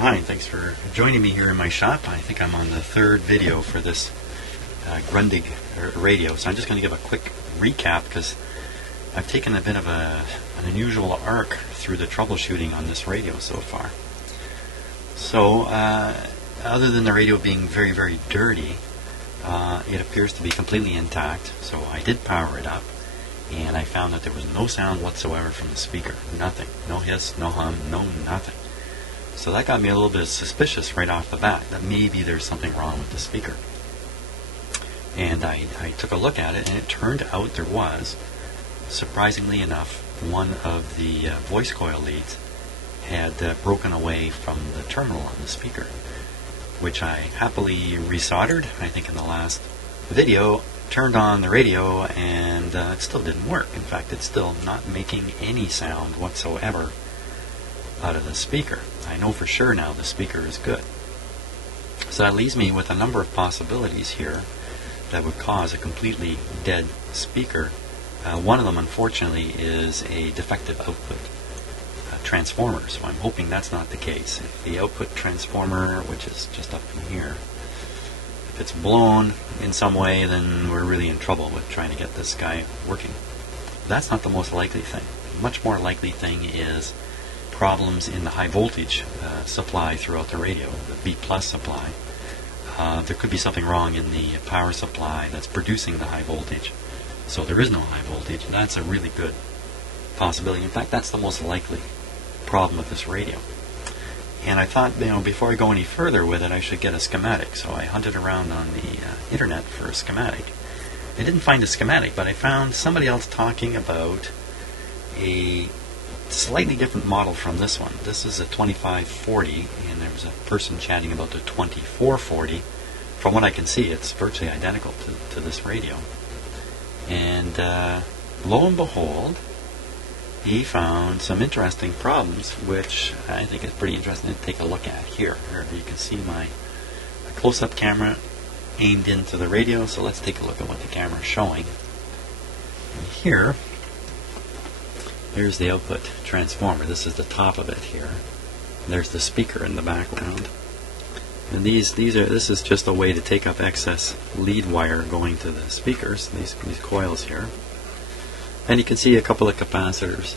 Hi, and thanks for joining me here in my shop. I think I'm on the third video for this Grundig radio, so I'm just going to give a quick recap because I've taken a bit of an unusual arc through the troubleshooting on this radio so far. So, other than the radio being very, very dirty, it appears to be completely intact. So I did power it up, and I found that there was no sound whatsoever from the speaker. Nothing. No hiss, no hum, no nothing. So that got me a little bit suspicious right off the bat, that maybe there's something wrong with the speaker. And I took a look at it, and it turned out there was, surprisingly enough, one of the voice coil leads had broken away from the terminal on the speaker, which I happily resoldered, I think in the last video, turned on the radio, and it still didn't work. In fact, it's still not making any sound whatsoever out of the speaker. I know for sure now the speaker is good. So that leaves me with a number of possibilities here that would cause a completely dead speaker. One of them, unfortunately, is a defective output transformer, so I'm hoping that's not the case. If the output transformer, which is just up in here, if it's blown in some way, then we're really in trouble with trying to get this guy working. That's not the most likely thing. The much more likely thing is problems in the high voltage supply throughout the radio, the B plus supply. There could be something wrong in the power supply that's producing the high voltage. So there is no high voltage. That's a really good possibility. In fact, that's the most likely problem with this radio. And I thought, before I go any further with it, I should get a schematic. So I hunted around on the internet for a schematic. I didn't find a schematic, but I found somebody else talking about a slightly different model from this one. This is a 2540, and there was a person chatting about the 2440. From what I can see, it's virtually identical to this radio. And lo and behold, he found some interesting problems, which I think is pretty interesting to take a look at here. Here you can see my close-up camera aimed into the radio, so let's take a look at what the camera is showing. And here's the output transformer. This is the top of it here. And there's the speaker in the background. And this is just a way to take up excess lead wire going to the speakers, these coils here. And you can see a couple of capacitors.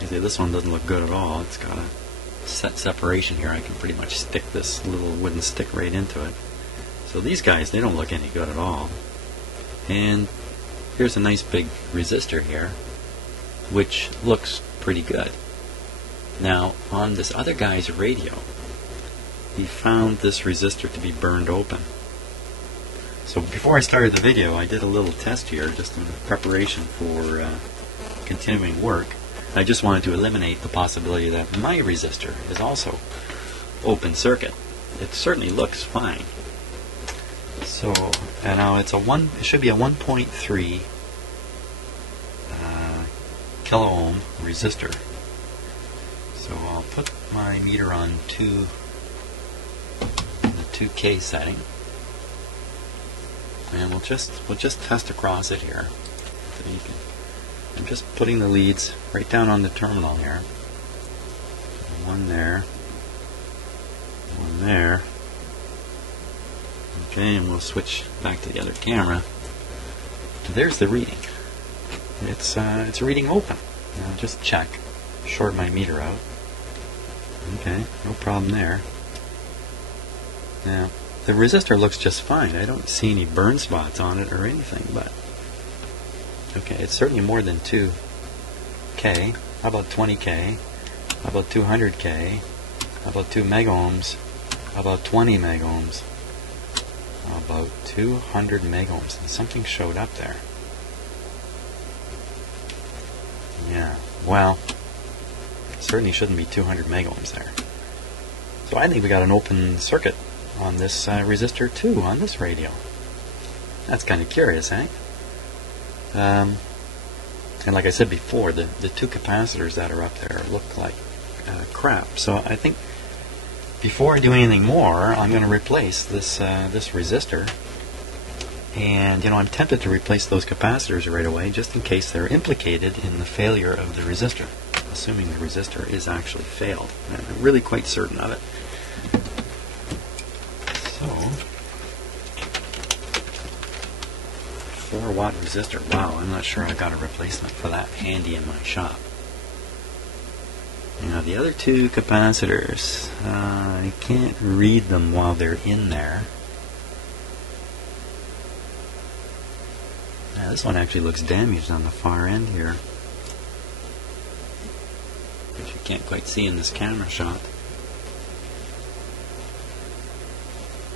You see this one doesn't look good at all. It's got a set separation here. I can pretty much stick this little wooden stick right into it. So these guys, they don't look any good at all. And here's a nice big resistor here, which looks pretty good. Now, on this other guy's radio, he found this resistor to be burned open. So before I started the video, I did a little test here, just in preparation for continuing work. I just wanted to eliminate the possibility that my resistor is also open circuit. It certainly looks fine. So, and now it should be a 1.3 kilo ohm resistor. So I'll put my meter on the 2K setting, and we'll just test across it here. So I'm just putting the leads right down on the terminal here. One there, one there. Okay, and we'll switch back to the other camera. There's the reading. It's reading open. Now just check. Short my meter out. Okay, no problem there. Now, the resistor looks just fine. I don't see any burn spots on it or anything, but okay, it's certainly more than 2K. How about 20K? How about 200K? How about 2 megohms? How about 20 megohms? How about 200 megohms? And something showed up there. Yeah, well, certainly shouldn't be 200 megohms there. So I think we got an open circuit on this resistor too, on this radio. That's kind of curious, eh? And like I said before, the two capacitors that are up there look like crap. So I think before I do anything more, I'm going to replace this resistor. And I'm tempted to replace those capacitors right away, just in case they're implicated in the failure of the resistor. assuming the resistor is actually failed. I'm really quite certain of it. So, 4-watt resistor. Wow, I'm not sure I got a replacement for that handy in my shop. Now the other two capacitors, I can't read them while they're in there. Now this one actually looks damaged on the far end here, which you can't quite see in this camera shot.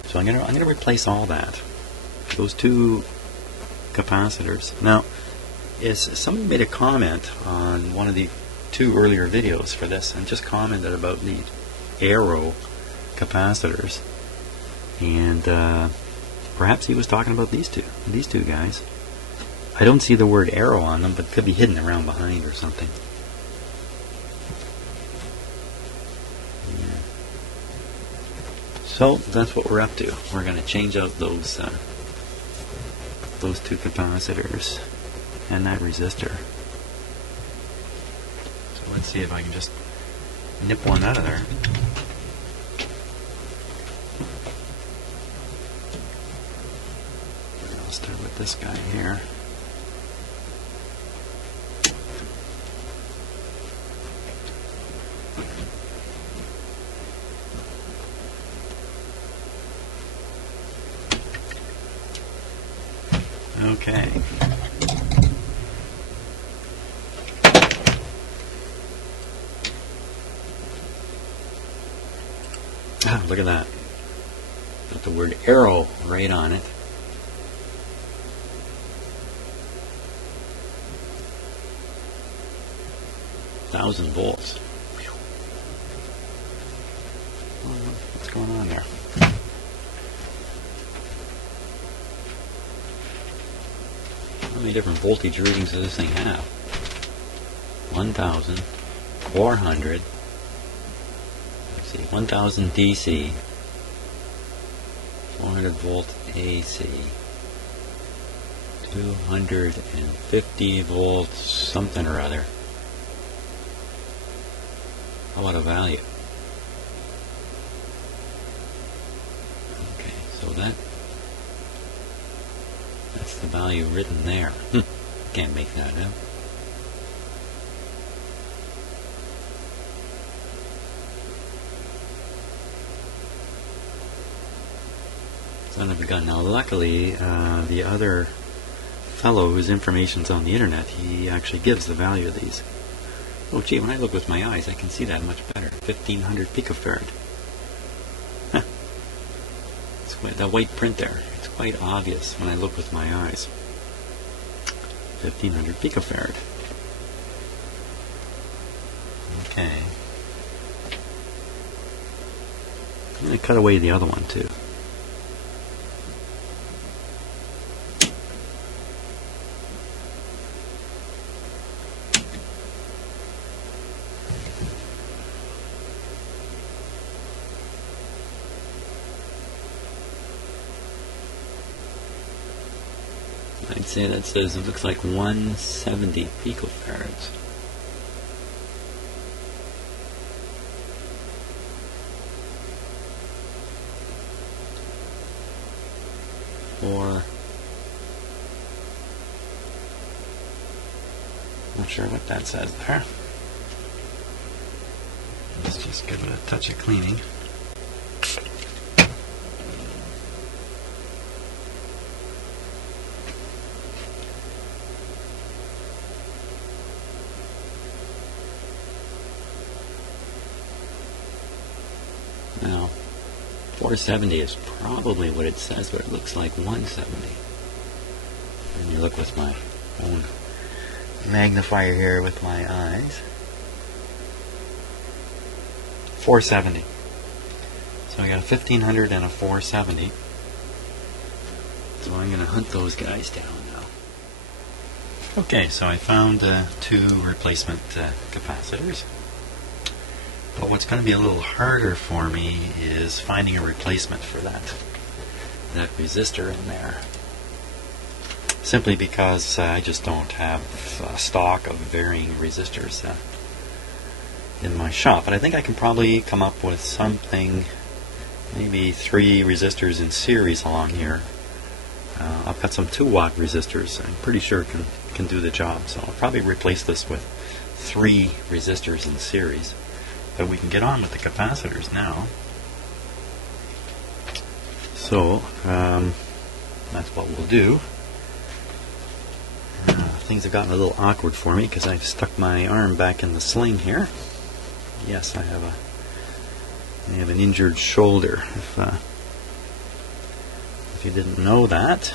So I'm gonna replace all that. Those two capacitors. Now, somebody made a comment on one of the two earlier videos for this and just commented about the arrow capacitors, and perhaps he was talking about these two guys. I don't see the word arrow on them, but it could be hidden around behind or something. Yeah. So that's what we're up to. We're going to change out those two capacitors and that resistor. So let's see if I can just nip one out of there. I'll start with this guy here. Okay. Ah, look at that. Got the word arrow right on it. Thousand volts. What's going on there? How many different voltage readings does this thing have? 1,400. Let's see, 1,000 DC, 400 volt AC, 250 volts something or other. How about a value? Okay, so that's the value written there. Can't make that out. Son of a gun. Now luckily, the other fellow whose information's on the internet, he actually gives the value of these. Oh gee, when I look with my eyes, I can see that much better. 1,500 picofarad. Huh. It's quite, that white print there, it's quite obvious when I look with my eyes. 1,500 picofarad. Okay. I'm going to cut away the other one too. I'd say that says it looks like 170 picofarads. Or not sure what that says there. Let's just give it a touch of cleaning. Now, 470 is probably what it says, but it looks like 170. Let me look with my own magnifier here with my eyes. 470. So I got a 1,500 and a 470. So I'm going to hunt those guys down now. Okay, so I found two replacement capacitors. But what's going to be a little harder for me is finding a replacement for that resistor in there. Simply because I just don't have a stock of varying resistors in my shop, but I think I can probably come up with something, maybe 3 resistors in series along here. I've got some 2-watt resistors. I'm pretty sure can do the job, so I'll probably replace this with 3 resistors in series. But we can get on with the capacitors now. So that's what we'll do. Things have gotten a little awkward for me because I've stuck my arm back in the sling here. Yes, I have an injured shoulder. If you didn't know that,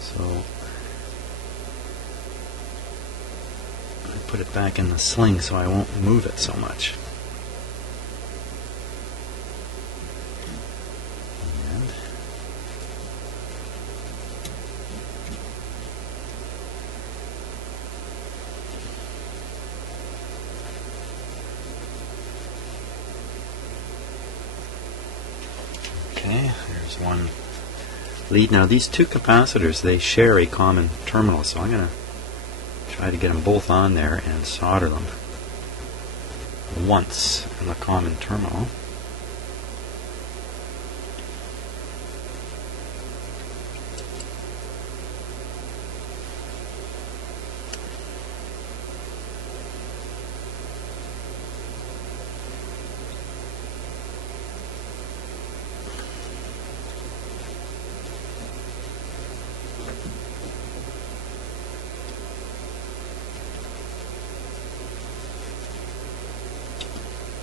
so I put it back in the sling so I won't move it so much. Okay, there's one lead. Now these 2 capacitors, they share a common terminal, so I'm going to try to get them both on there and solder them once in the common terminal.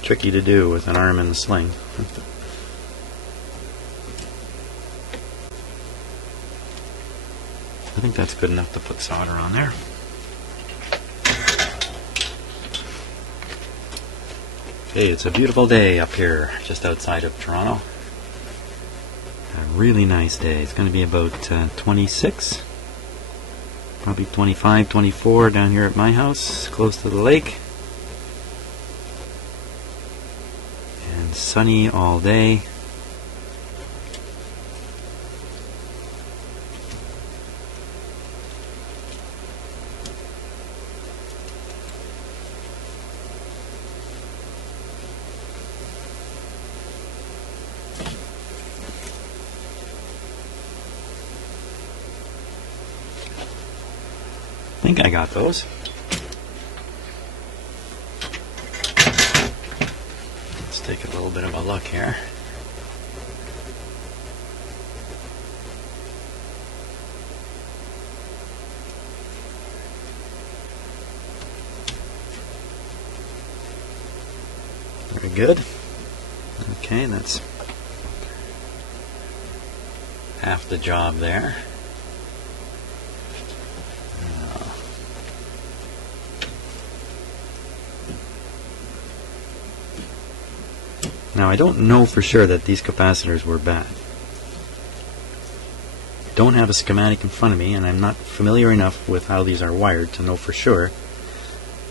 Tricky to do with an arm in the sling. I think that's good enough to put solder on there. Okay, it's a beautiful day up here just outside of Toronto. A really nice day. It's going to be about 26, probably 25, 24 down here at my house, close to the lake. Sunny all day. I think I got those. Take a little bit of a look here. Very good. Okay, that's half the job there. Now, I don't know for sure that these capacitors were bad. I don't have a schematic in front of me, and I'm not familiar enough with how these are wired to know for sure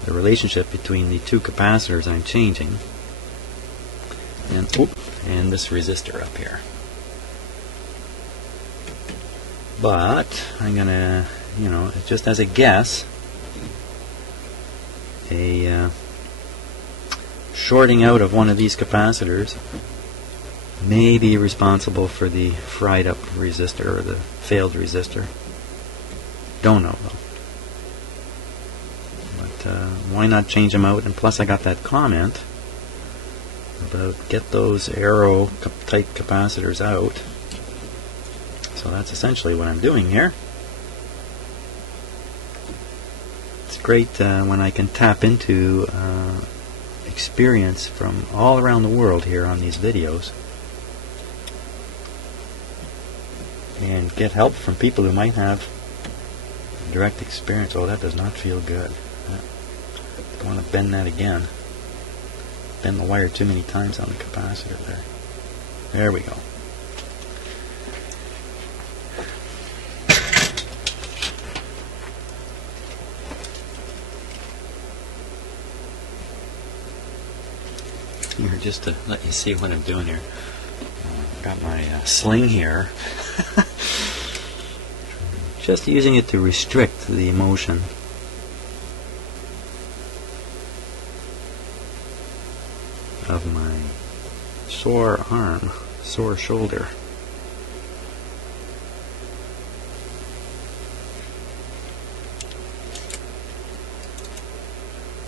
the relationship between the 2 capacitors I'm changing and this resistor up here. But I'm going to, just as a guess, shorting out of one of these capacitors may be responsible for the fried up resistor or the failed resistor. Don't know though. But why not change them out? And plus I got that comment about get those arrow type capacitors out. So that's essentially what I'm doing here. It's great when I can tap into experience from all around the world here on these videos and get help from people who might have direct experience. Oh, that does not feel good. Don't want to bend that again. Bend the wire too many times on the capacitor there. There we go. Here, just to let you see what I'm doing here. I've got my sling here. Just using it to restrict the motion. of my sore arm, sore shoulder.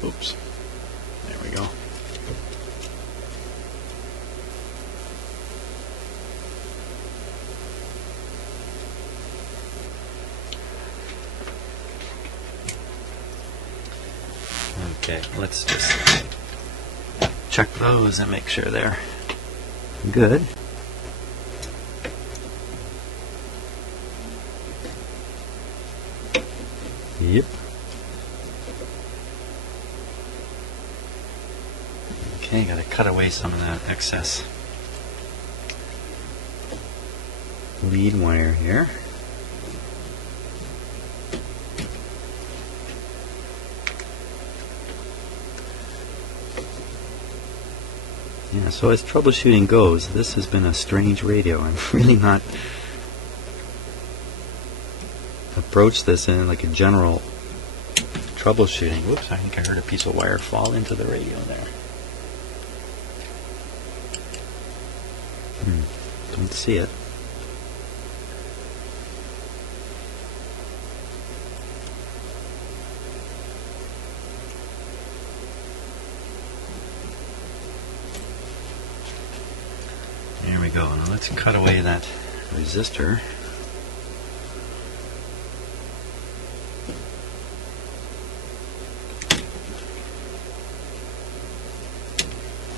Oops. There we go. Okay, let's just check those and make sure they're good. Yep. Okay, gotta cut away some of that excess lead wire here. Yeah, so as troubleshooting goes, this has been a strange radio. I'm really not approached this in like a general troubleshooting. Whoops, I think I heard a piece of wire fall into the radio there. Don't see it. There we go. Now let's cut away that resistor.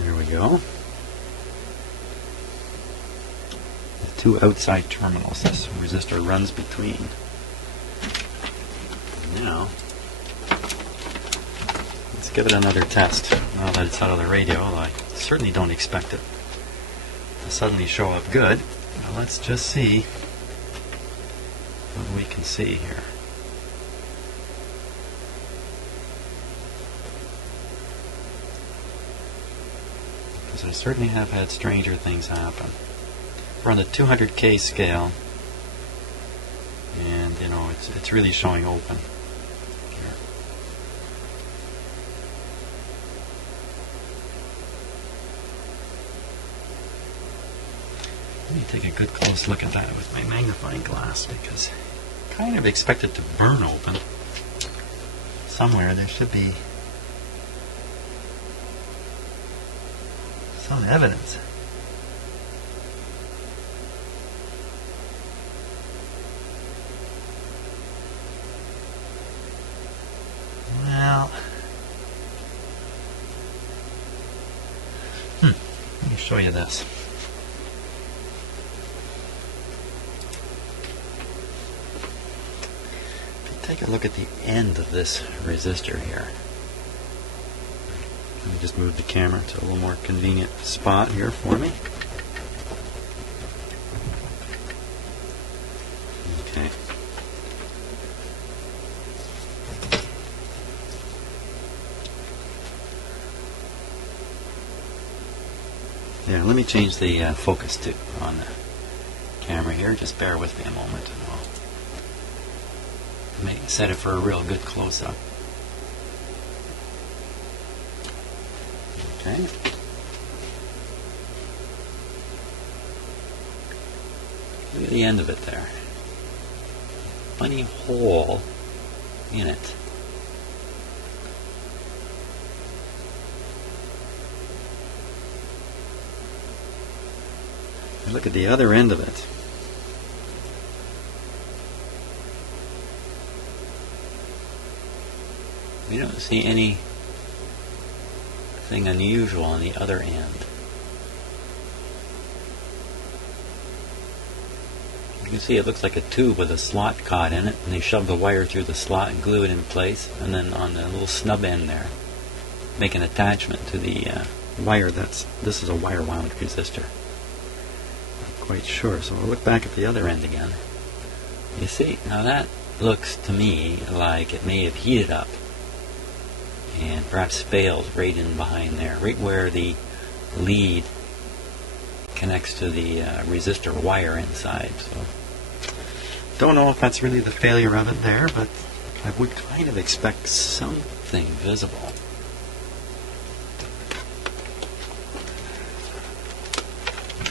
There we go. The two outside terminals this resistor runs between. Now, let's give it another test. Now that it's out of the radio, although I certainly don't expect it to suddenly show up good. Now let's just see what we can see here. Because I certainly have had stranger things happen. We're on the 200K scale, and you know it's really showing open here. Let me take a good close look at that with my magnifying glass, because I kind of expect it to burn open. Somewhere there should be some evidence. Well, let me show you this. Take a look at the end of this resistor here. Let me just move the camera to a little more convenient spot here for me. Okay. Yeah, let me change the focus to on the camera here. Just bear with me a moment, and I'll set it for a real good close-up. Okay. Look at the end of it there. Funny hole in it. And look at the other end of it. We don't see anything unusual on the other end. You can see it looks like a tube with a slot caught in it, and they shove the wire through the slot and glue it in place, and then on the little snub end there, make an attachment to the wire. This is a wire wound resistor. Not quite sure, so we'll look back at the other end again. You see, now that looks to me like it may have heated up and perhaps failed right in behind there, right where the lead connects to the resistor wire inside. So, don't know if that's really the failure of it there, but I would kind of expect something visible.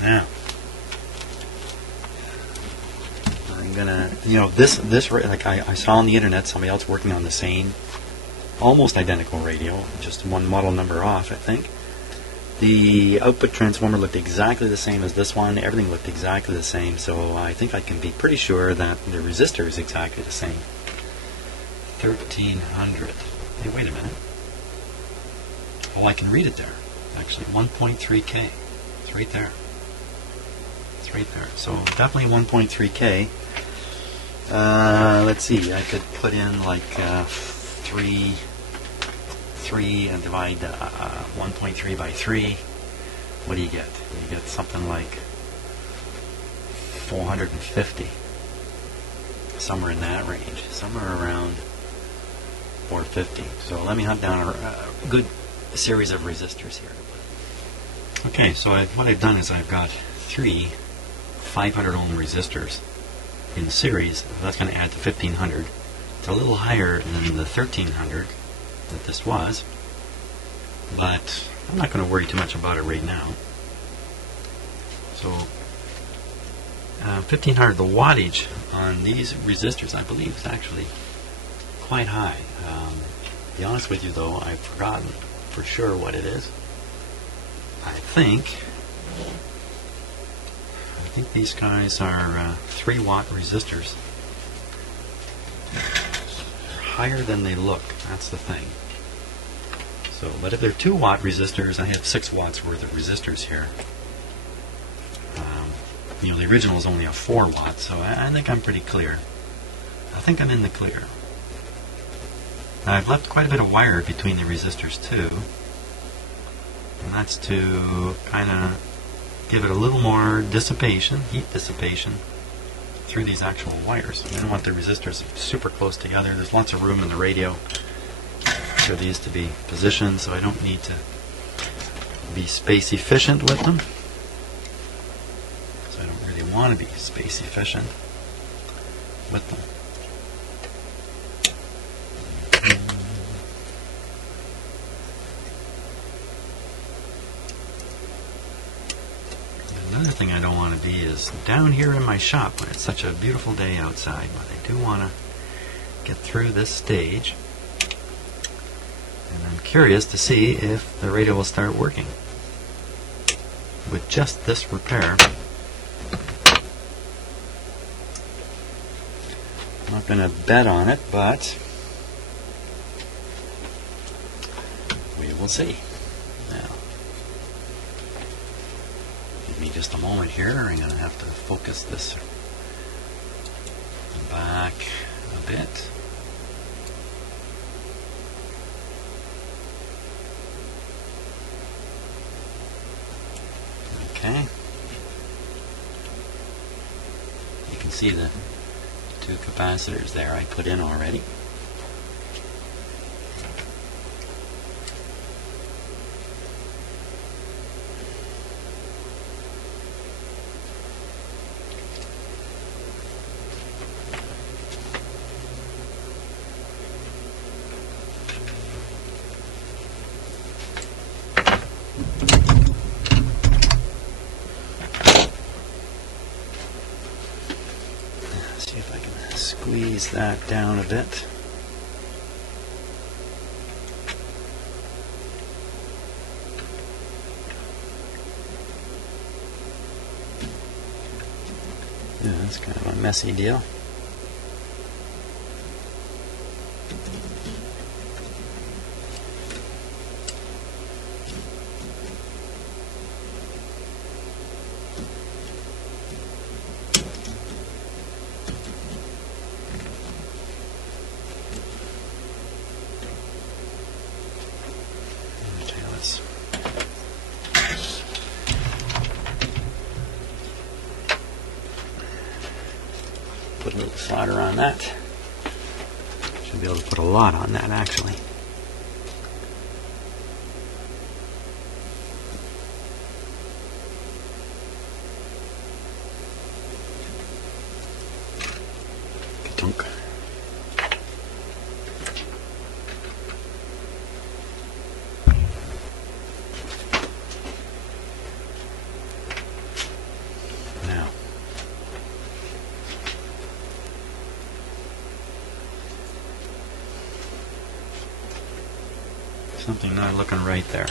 Now, I'm gonna, like I saw on the internet, somebody else working on the same, almost identical radio, just one model number off, I think. The output transformer looked exactly the same as this one. Everything looked exactly the same, so I think I can be pretty sure that the resistor is exactly the same. 1300. Hey, wait a minute. Oh, I can read it there. Actually, 1.3K. It's right there. It's right there. So definitely 1.3K. Let's see. I could put in like 3 and divide 1.3 by 3. What do you get? You get something like 450. Somewhere in that range. Somewhere around 450. So let me hunt down a good series of resistors here. Okay, so what I've done is I've got 3 500 ohm resistors in series. That's going to add to 1500. It's a little higher than the 1300 that this was, but I'm not going to worry too much about it right now. So 1500, the wattage on these resistors, I believe, is actually quite high. To be honest with you, though, I've forgotten for sure what it is. I think these guys are 3 watt resistors. They're higher than they look. That's the thing. So, but if they're 2 watt resistors, I have 6 watts worth of resistors here. The original is only a 4 watt, so I think I'm pretty clear. I think I'm in the clear. Now, I've left quite a bit of wire between the resistors too, and that's to kind of give it a little more dissipation, heat dissipation, through these actual wires. I don't want the resistors super close together. There's lots of room in the radio for these to be positioned, so I don't need to be space efficient with them. So I don't really want to be space efficient with them. Another thing I don't want to be is down here in my shop when it's such a beautiful day outside, but I do want to get through this stage, and I'm curious to see if the radio will start working with just this repair. I'm not going to bet on it, but we will see. Now, give me just a moment here. I'm going to have to focus this back a bit. Okay. You can see the 2 capacitors there I put in already. See if I can squeeze that down a bit. Yeah, that's kind of a messy deal. Put a little solder on that. Should be able to put a lot on that actually. Ka-tunk. something not looking right there.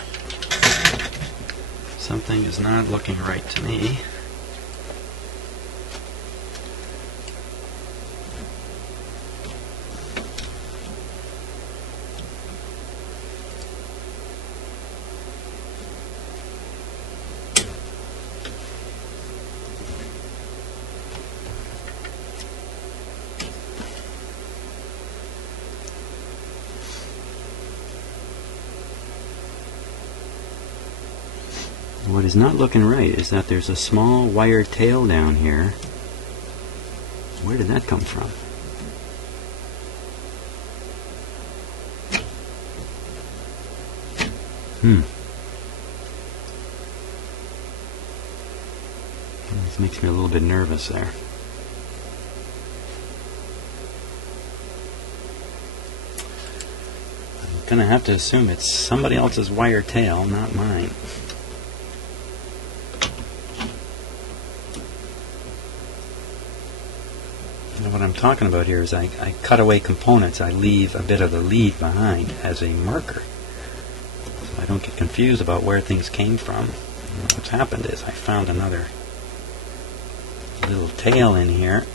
Something is not looking right to me. What is not looking right is that there's a small wire tail down here. Where did that come from? This makes me a little bit nervous there. I'm going to have to assume it's somebody else's wire tail, not mine. What I'm talking about here is I cut away components. I leave a bit of the lead behind as a marker, so I don't get confused about where things came from. And what's happened is I found another little tail in here,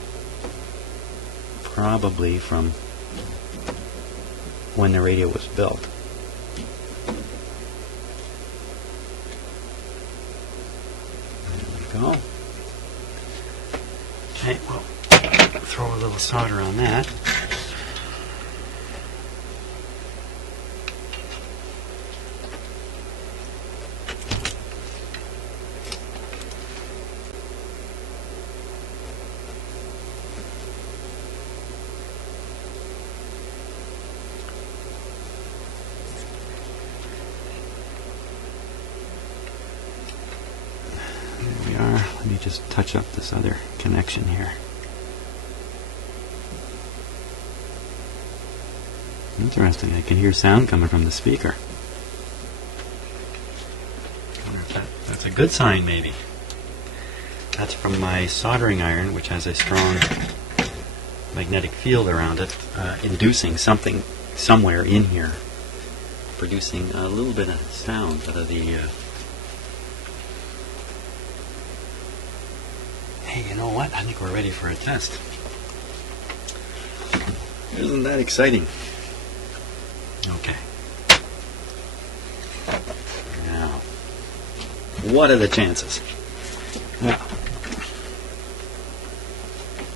probably from when the radio was built. There we go. Okay, well, throw a little solder on that. There we are. Let me just touch up this other connection here. Interesting, I can hear sound coming from the speaker. I wonder if that's a good sign, maybe. That's from my soldering iron, which has a strong magnetic field around it, inducing something somewhere in here, producing a little bit of sound out of the... Hey, you know what? I think we're ready for a test. Isn't that exciting? Okay. Now, what are the chances? Well,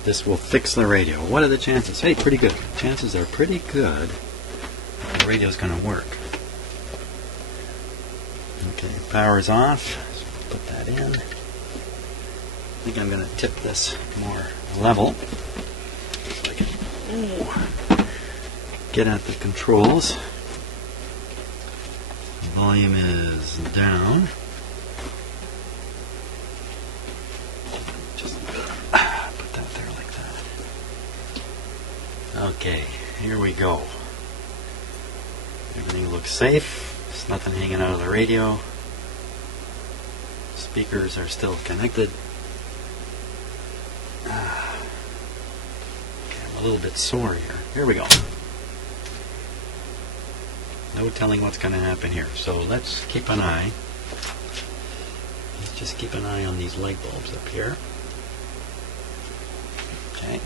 this will fix the radio. What are the chances? Hey, pretty good. Chances are pretty good that the radio's going to work. Okay, power's off. So put that in. I think I'm going to tip this more level so I can get at the controls. The volume is down. Just put that there like that. Okay, here we go. Everything looks safe. There's nothing hanging out of the radio. Speakers are still connected. Okay, I'm a little bit sore here. Here we go. No telling what's going to happen here. So let's keep an eye. Let's just keep an eye on these light bulbs up here. Okay.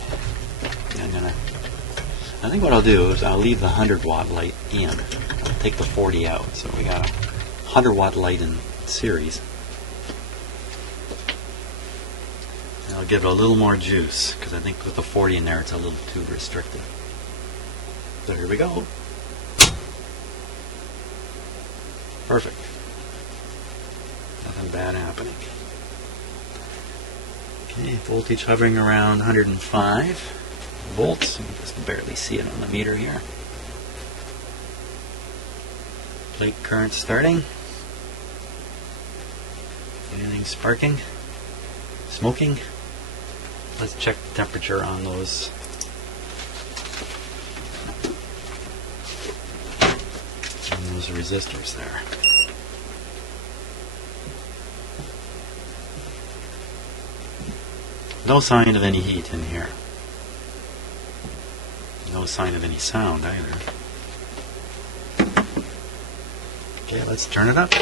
I think what I'll do is I'll leave the 100-watt light in. I'll take the 40 out. So we got a 100-watt light in series. And I'll give it a little more juice because I think with the 40 in there it's a little too restricted. So here we go. Perfect. Nothing bad happening. Okay, voltage hovering around 105 volts. You can just barely see it on the meter here. Plate current starting. Anything sparking? Smoking? Let's check the temperature on those. On those resistors there. No sign of any heat in here. No sign of any sound either. Okay, let's turn it up.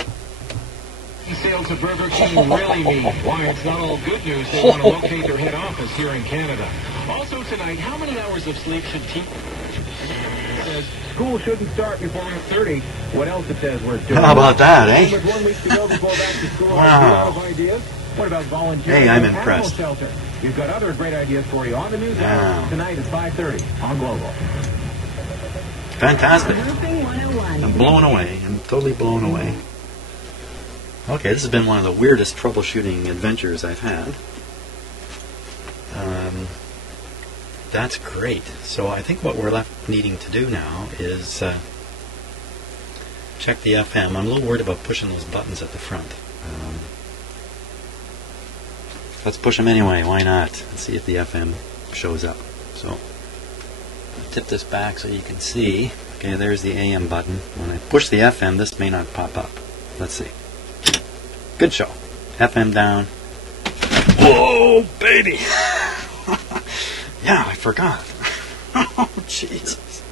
Sales of Burger King really mean? Why, it's not all good news. They want to locate their head office here in Canada. Also tonight, how many hours of sleep should teachers? It says school shouldn't start before we're 30. What else it says we're doing? How about that, eh? With 1 week to go before back to school, Wow. are you out of ideas? What about volunteering? Hey, I'm at an impressed. animal shelter? We've got other great ideas for you on the news Wow. hour tonight at 5:30 on Global. Fantastic. Roofing 101. I'm blown away. I'm totally blown away. Okay, this has been one of the weirdest troubleshooting adventures I've had. That's great. So I think what we're left needing to do now is check the FM. I'm a little worried about pushing those buttons at the front. Let's push them anyway. Why not? Let's see if the FM shows up. So tip this back so you can see. Okay, there's the AM button. When I push the FM, this may not pop up. Let's see. Good show. FM down. Whoa, baby! Yeah, I forgot. Oh, Jesus.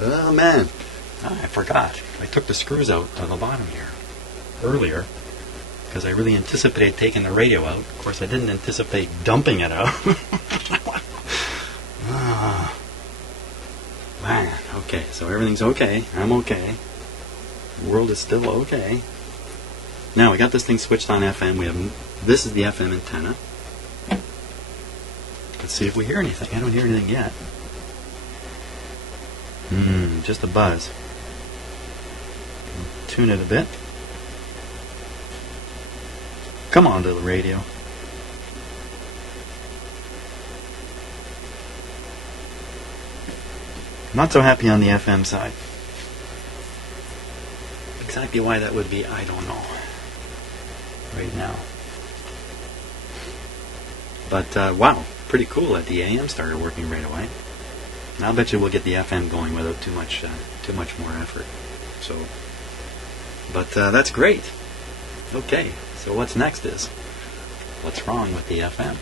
Oh, man. I forgot. I took the screws out of the bottom here earlier because I really anticipated taking the radio out. Of course, I didn't anticipate dumping it out. Ah. Man, okay, so everything's okay. I'm okay. The world is still okay. Now we got this thing switched on FM. This is the FM antenna. Let's see if we hear anything. I don't hear anything yet. Just a buzz. Tune it a bit. Come on, little radio. Not so happy on the FM side. Exactly why that would be, I don't know. Right now. But, wow, pretty cool that the AM started working right away. I'll bet you we'll get the FM going without too much more effort. So, but that's great. Okay, so what's next is, what's wrong with the FM?